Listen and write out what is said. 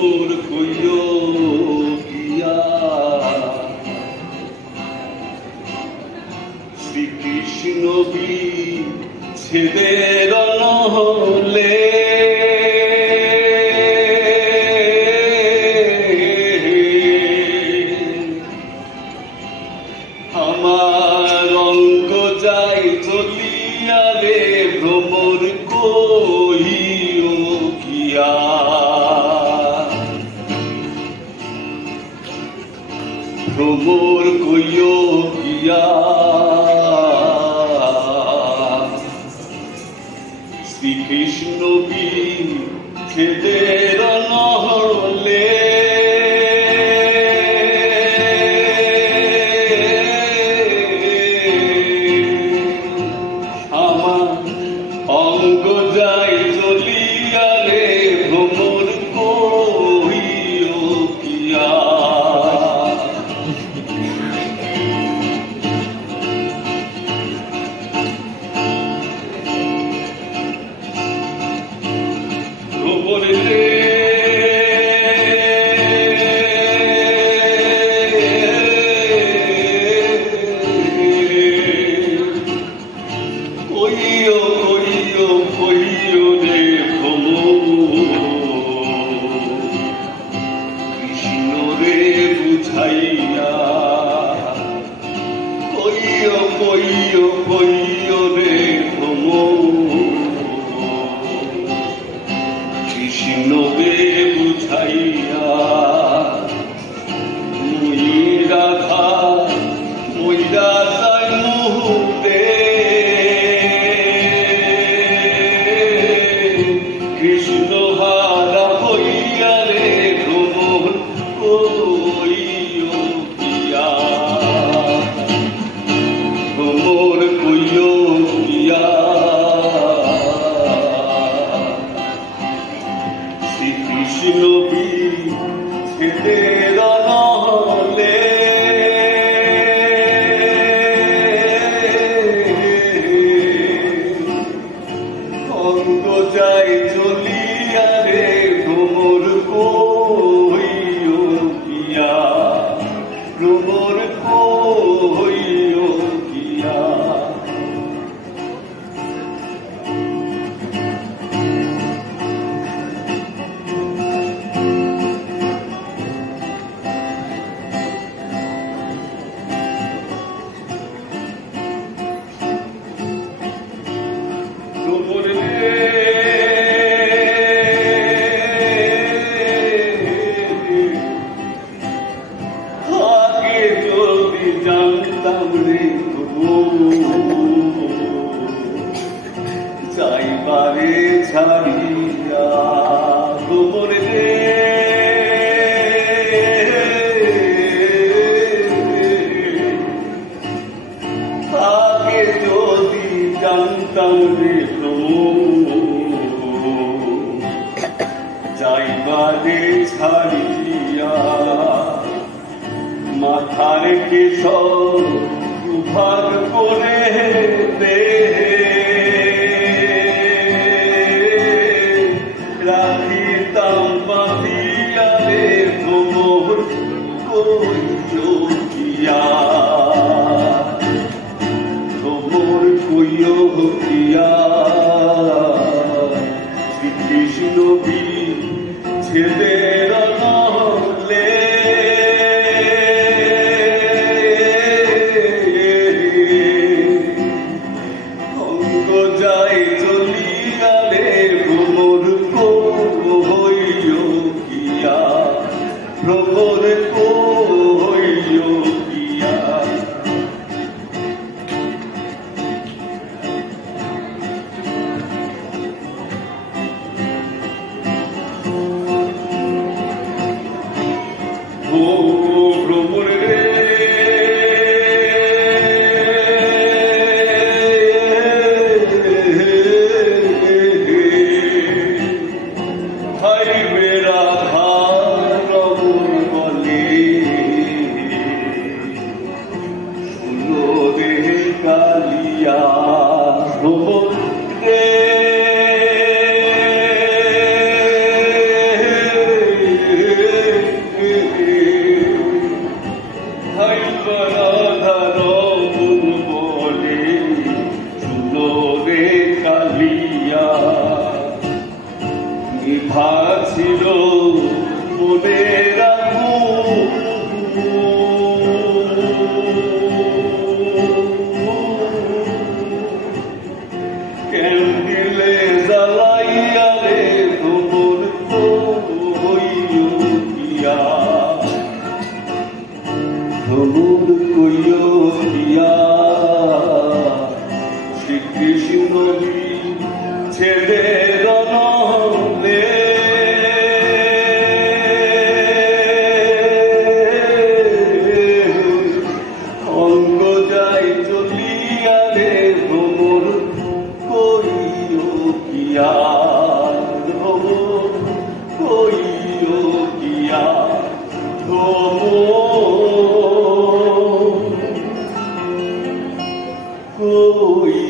তোর কইও পিয়া শ্রীকৃষ্ণ বি ছেড়ে তোমর কইও গিয়া। শ্রীকৃষ্ণ বি খেদের নহলে Yeah. যাইবাদে ছাড়িয়া। মাথার কেশর দুভাগ করে দে। রাখিতাম পাতিয়া রে কোমর কইয়া কোমর কইয়া কৃষ্ণ siete no কই